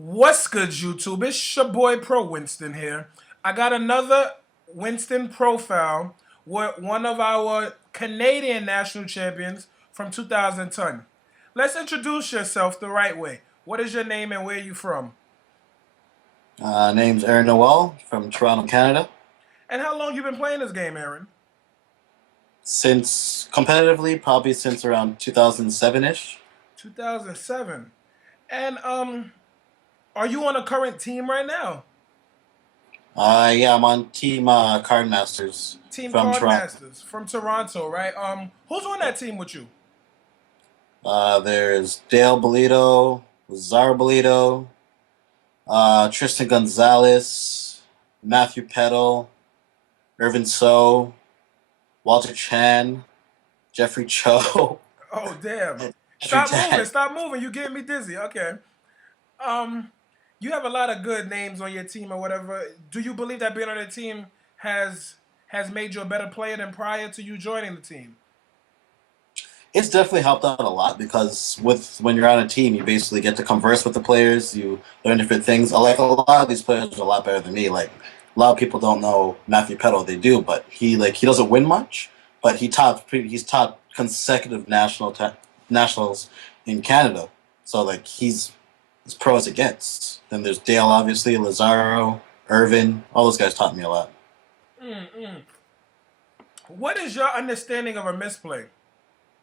What's good, YouTube? It's your boy Pro Winston here. I got another Winston profile with one of our Canadian national champions from 2010. Let's introduce yourself the right way. What is your name and where are you from? Name's Aaron Noel from Toronto, Canada. And how long you been playing this game, Aaron? Since competitively, probably since around 2007 ish. 2007. And are you on a current team right now? Yeah, I'm on Team Card Masters Team from Card Toronto. Masters from Toronto, right? Who's on that team with you? There's Dale Bolito, Zara Bolito, Tristan Gonzalez, Matthew Peddle, Irvin So, Walter Chan, Jeffrey Cho, Oh damn. Andrew Stop moving, Tang. stop moving. You getting me dizzy. Okay. Um, you have a lot of good names on your team or whatever. Do you believe that being on the team has has made you a better player than prior to you joining the team? It's definitely helped out a lot because with when you're on a team, you basically get to converse with the players. You learn different things. Like a lot of these players are a lot better than me. Like a lot of people don't know Matthew Peddle. They do, but he doesn't win much. But he's taught consecutive nationals in Canada. So like he's as pro as it gets. Then there's Dale, obviously, Lazaro, Irvin. All those guys taught me a lot. Mm-mm. What is your understanding of a misplay?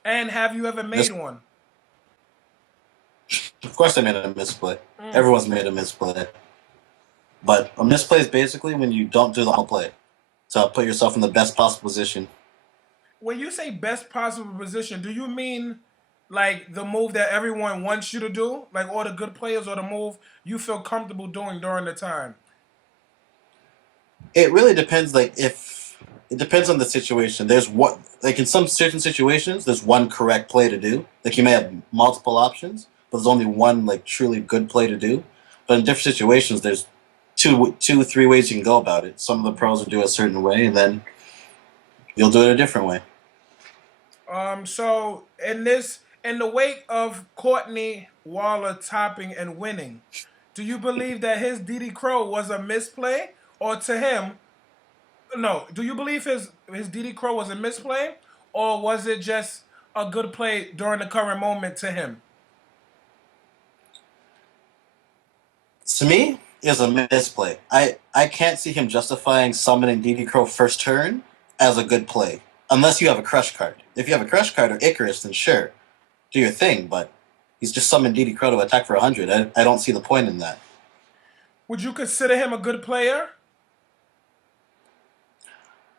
And have you ever Mis- made one? of course, I made a misplay. Mm. Everyone's made a misplay. But a misplay is basically when you don't do the whole play to put yourself in the best possible position. When you say best possible position, do you mean like the move that everyone wants you to do, like all the good players, or the move you feel comfortable doing during the time? It really depends. Like if it depends on the situation. There's what like in some certain situations, there's one correct play to do. Like you may have multiple options, but there's only one like truly good play to do. But in different situations, there's three ways you can go about it. Some of the pros will do it a certain way, and then you'll do it a different way. So in the wake of Courtney Waller topping and winning, do you believe that his DD Crow was a misplay, or to him, no? Do you believe his DD Crow was a misplay, or was it just a good play during the current moment to him? To me, is a misplay. I can't see him justifying summoning DD Crow first turn as a good play. Unless you have a crush card. If you have a crush card or Icarus, then sure, do your thing, but he's just summoned DD Crow to attack for 100. I don't see the point in that. Would you consider him a good player?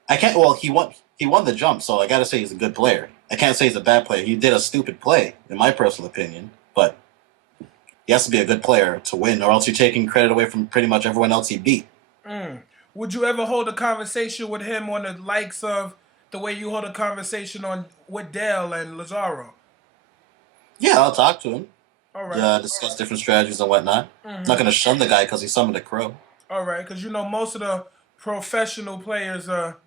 I can't well he won the jump, so I gotta say he's a good player. I can't say he's a bad player. He did a stupid play, in my personal opinion, but he has to be a good player to win, or else you're taking credit away from pretty much everyone else he beat. Mm. Would you ever hold a conversation with him on the likes of the way you hold a conversation on with Dale and Lazaro? Yeah, I'll talk to him. All right. Yeah, discuss different strategies and whatnot. I'm not gonna shun the guy because he summoned a crow. All right, because you know most of the professional players are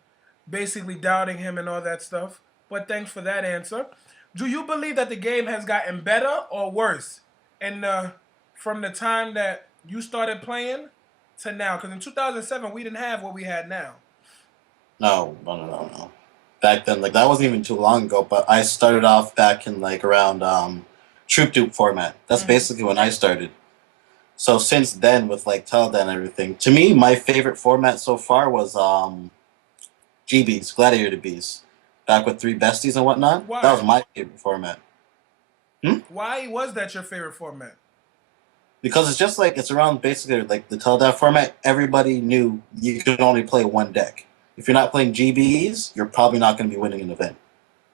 basically doubting him and all that stuff. But thanks for that answer. Do you believe that the game has gotten better or worse, and from the time that you started playing to now? Because in 2007 we didn't have what we had now. No, no, no, no, no. Back then, like that wasn't even too long ago. But I started off back in like around Troop Dupe format. That's basically when I started. So since then, with like Telda and everything, to me, my favorite format so far was GBs, Gladiator Bees, back with three besties and whatnot. That was Why? my favorite format. Hmm? Why was that your favorite format? Because it's just like it's around basically like the Telda format. Everybody knew you could only play one deck. If you're not playing GBs, you're probably not going to be winning an event.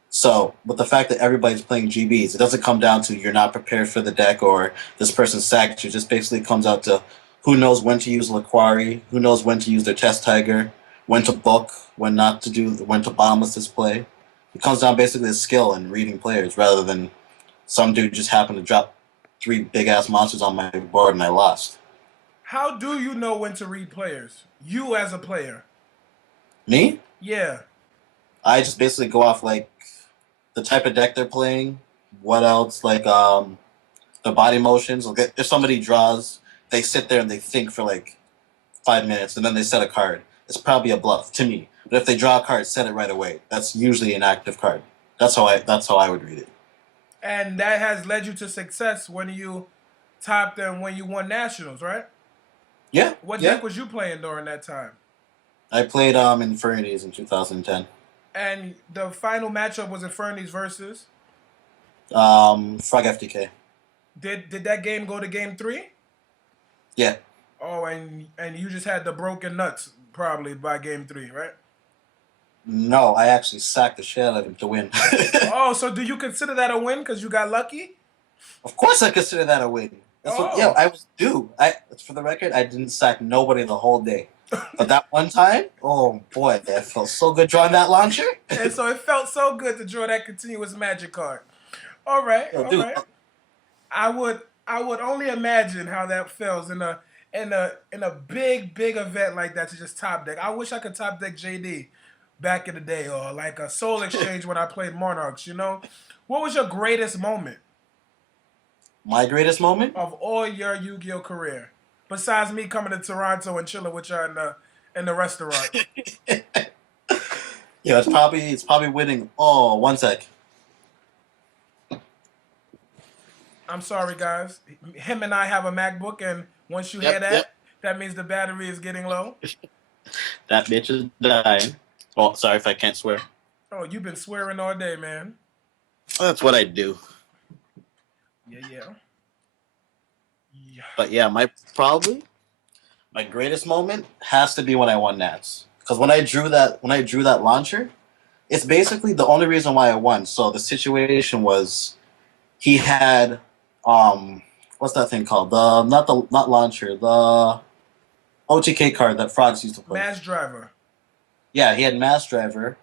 So, with the fact that everybody's playing GBs, it doesn't come down to you're not prepared for the deck or this person sacked you. It just basically comes out to who knows when to use Laquari, who knows when to use their Test Tiger, when to book, when not to do, when to bottomless display. It comes down basically to skill and reading players rather than some dude just happened to drop three big ass monsters on my board and I lost. How do you know when to read players? You as a player. Me? Yeah. I just basically go off like the type of deck they're playing, what else, like the body motions. Like if somebody draws they sit there and they think for like 5 minutes and then they set a card. It's probably a bluff to me. But if they draw a card, set it right away. That's usually an active card. That's how I would read it. And that has led you to success when you topped and when you won nationals, right? Yeah, What yeah. deck was you playing during that time? I played Infernities in 2010. And the final matchup was Infernities versus. Frog FTK. Did that game go to game three? Yeah. Oh, and you just had the broken nuts probably by game three, right? No, I actually sacked the shit out of him to win. Oh, so do you consider that a win because you got lucky? Of course, I consider that a win. That's what. Yeah, Oh, I was due. For the record, I didn't sack nobody the whole day. But that one time, oh boy, that felt so good drawing that launcher. and so it felt so good to draw that continuous magic card. All right, Yo, all dude, right. I would only imagine how that feels in a big event like that to just top deck. I wish I could top deck JD back in the day, or like a Soul Exchange when I played Monarchs. What was your greatest moment my greatest moment. of all your Yu-Gi-Oh career, besides me coming to Toronto and chilling with you in the restaurant? Yeah, it's probably winning. Oh, one sec. I'm sorry, guys. Him and I have a MacBook, and once you hear Yep, that, yep. that means the battery is getting low. That bitch is dying. Oh, sorry if I can't swear. Oh, you've been swearing all day, man. That's what I do. Yeah, yeah. But yeah, my greatest moment has to be when I won Nats. Because when I drew that launcher, it's basically the only reason why I won. So the situation was he had what's that thing called? Not launcher, the OTK card that frogs used to play. Mass driver. Yeah, he had Mass Driver,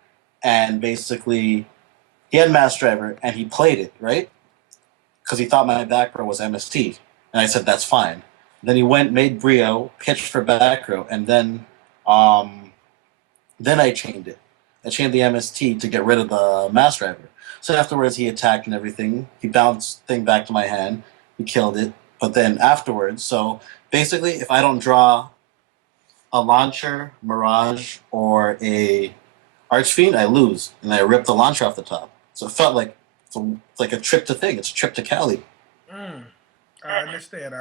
and basically he had Mass Driver and he played it, right? Because he thought my back row was MST. And I said that's fine. Then he made Brio, pitched for back row, and then I chained it. I chained the MST to get rid of the Mass Driver. So afterwards he attacked and everything. He bounced thing back to my hand. He killed it. But then afterwards, so basically if I don't draw a launcher, Mirage, or a Archfiend, I lose. And I rip the launcher off the top. So it felt like it's like a trip to thing. It's a trip to Cali. Mm, I understand.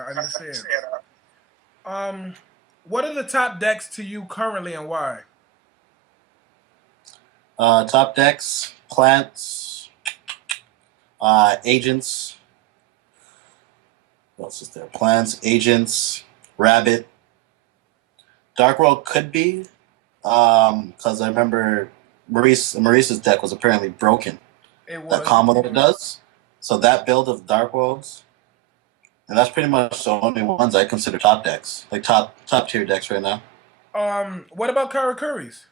What are the top decks to you currently, and why? Top decks, plants, agents. What else is there? Plants, agents, rabbit. Dark World could be, because I remember Maurice's deck was apparently broken. It That was. combo that it does. So that build of Dark Worlds, and that's pretty much the only ones I consider top decks, like top tier decks right now. What about Karakuris?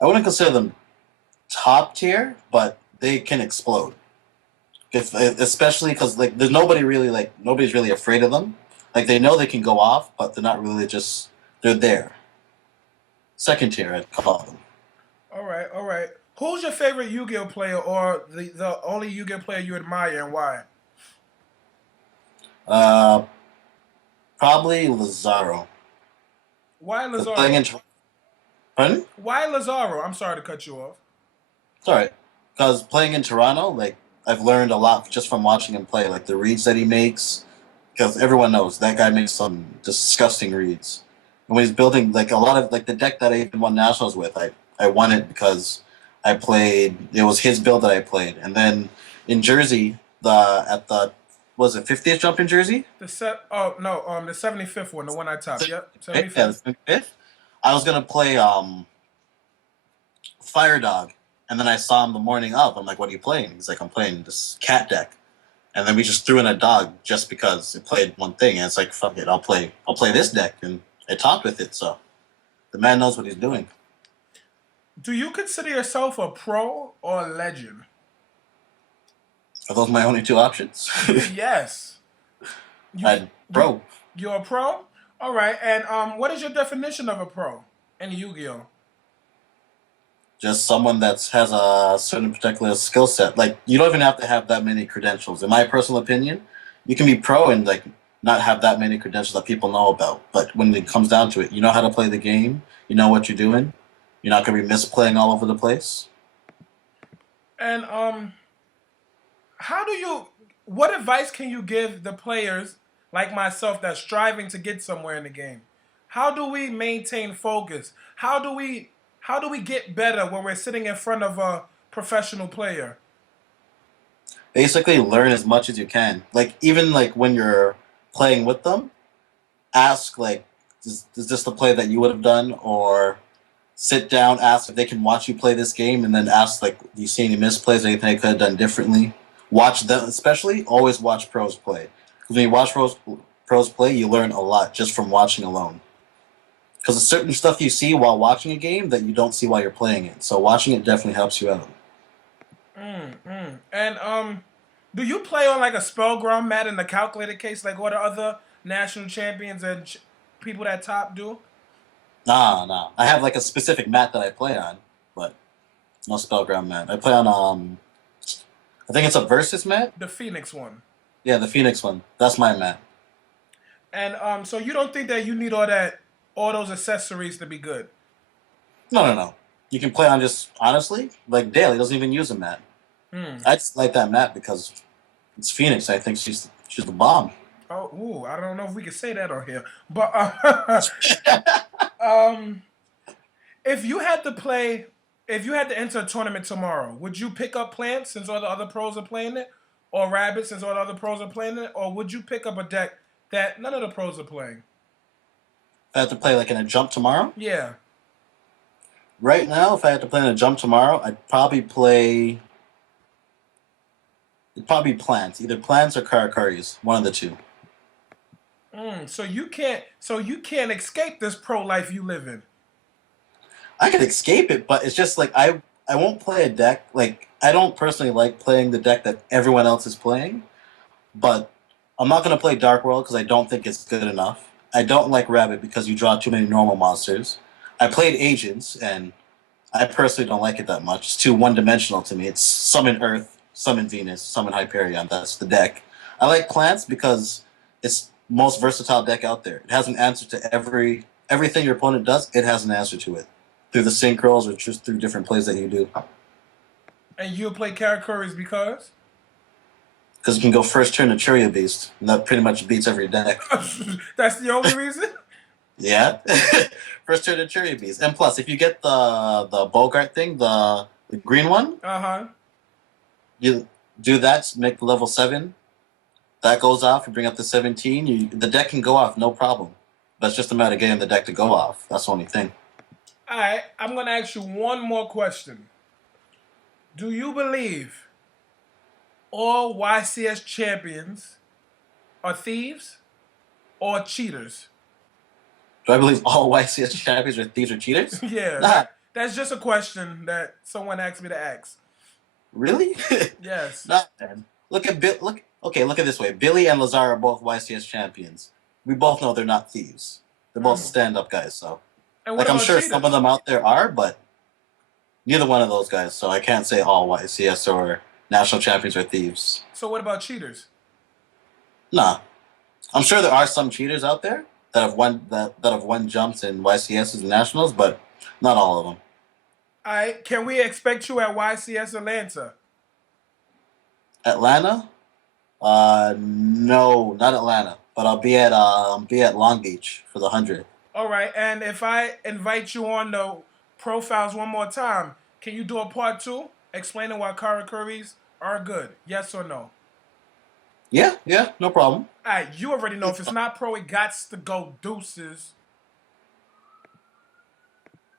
I wouldn't consider them top tier, but they can explode. Especially because like nobody's really afraid of them. Like they know they can go off, but they're not really they're there. Second tier, I'd call them. All right, all right. Who's your favorite Yu-Gi-Oh player, or the only Yu-Gi-Oh player you admire, and why? Uh, Probably Lazaro. Why Playing Lazaro? in, pardon? Why Lazaro? I'm sorry to cut you off. It's alright. Because playing in Toronto, like I've learned a lot just from watching him play. Like the reads that he makes, because everyone knows that guy makes some disgusting reads. And when he's building like a lot of like the deck that I even won nationals with, I won it because I played. It was his build that I played, and then in Jersey, was it 50th jump in Jersey? Oh no, the 75th one, the one I topped. Yep, Yeah, the 75th. 75th. I was gonna play Fire Dog, and then I saw him the morning of. I'm like, "What are you playing?" He's like, "I'm playing this cat deck." And then we just threw in a dog just because it played one thing, and it's like, "Fuck it, I'll play this deck," and I topped with it. So the man knows what he's doing. Do you consider yourself a pro or a legend? Are those my only two options? Yes. You, I'd pro. you're a pro? All right. And what is your definition of a pro in Yu-Gi-Oh? Just someone that has a certain particular skill set. Like you don't even have to have that many credentials. In my personal opinion, you can be pro in like not have that many credentials that people know about. But when it comes down to it, you know how to play the game. You know what you're doing. You're not going to be misplaying all over the place. And how do you? What advice can you give the players like myself that's striving to get somewhere in the game? How do we maintain focus? How do we get better when we're sitting in front of a professional player? Basically, learn as much as you can. Like even like when you're playing with them, ask like, is this the play that you would have done? Or sit down, ask if they can watch you play this game, and then ask like, do you see any misplays, anything I could have done differently? Watch them, especially always watch pros play. Because when you watch pros play, you learn a lot just from watching alone. Because there's certain stuff you see while watching a game that you don't see while you're playing it. So watching it definitely helps you out. And do you play on like a spell ground mat in the calculated case like what the other national champions and people that top do? Nah, nah. I have like a specific mat that I play on, but no spellground mat. I play on I think it's a versus mat. The Phoenix one. Yeah, the Phoenix one. That's my mat. And so you don't think that you need all those accessories to be good? No, no, no. You can play on just honestly, like Daly doesn't even use a mat. I just like that mat because it's Phoenix. I think she's the bomb. Oh, ooh, I don't know if we can say that on here, but um, if you had to play, if you had to enter a tournament tomorrow, would you pick up Plants since all the other pros are playing it, or Rabbit since all the other pros are playing it, or would you pick up a deck that none of the pros are playing? If I had to play like in a jump tomorrow, Yeah. right now, if I had to play in a jump tomorrow, I'd probably play. It'd probably be plants, either plants or Karakaris, one of the two. So you can't escape this pro life you live in. I could escape it, but it's just like I won't play a deck like I don't personally like playing the deck that everyone else is playing, but I'm not gonna play Dark World because I don't think it's good enough. I don't like Rabbit because you draw too many normal monsters. I played Agents and I personally don't like it that much. It's too one dimensional to me. It's summon Earth, summon Venus, summon Hyperion. That's the deck. I like Plants because it's most versatile deck out there. It has an answer to everything your opponent does. It has an answer to it through the synchros or just through different plays that you do. And you'll play Karakuris because Because you can go first turn to Churia Beast, and that pretty much beats every deck. that's the only reason. Yeah, first turn to Churia Beast, and plus if you get the Bogart thing, the green one, you do that, make the level 7. That goes off. You bring up the 17. The deck can go off, no problem. But it's just a matter of getting the deck to go off. That's the only thing. All right, I'm gonna ask you one more question. Do you believe all YCS champions are thieves or cheaters? Do I believe all YCS champions are thieves or cheaters? Yeah, Nah, that's just a question that someone asked me to ask. really? Yes. Nah, man. Look at Bill. Look. Okay, look at it this way. Billy and Lazar are both YCS champions. We both know they're not thieves. They're both stand-up guys. So, And what like, I'm about sure cheaters? some of them out there are, but neither one of those guys. So I can't say all YCS or national champions are thieves. So what about cheaters? Nah, I'm sure there are some cheaters out there that have won jumps in YCS and nationals, but not all of them. All right, can we expect you at YCS Atlanta? Atlanta? No, not Atlanta. But I'll be at Long Beach for the 100. All right, and if I invite you on the profiles one more time, can you do a part 2 explaining why Karakuris are good? Yes or no? Yeah, no problem. All right, you already know if it's not pro, it gots to go deuces.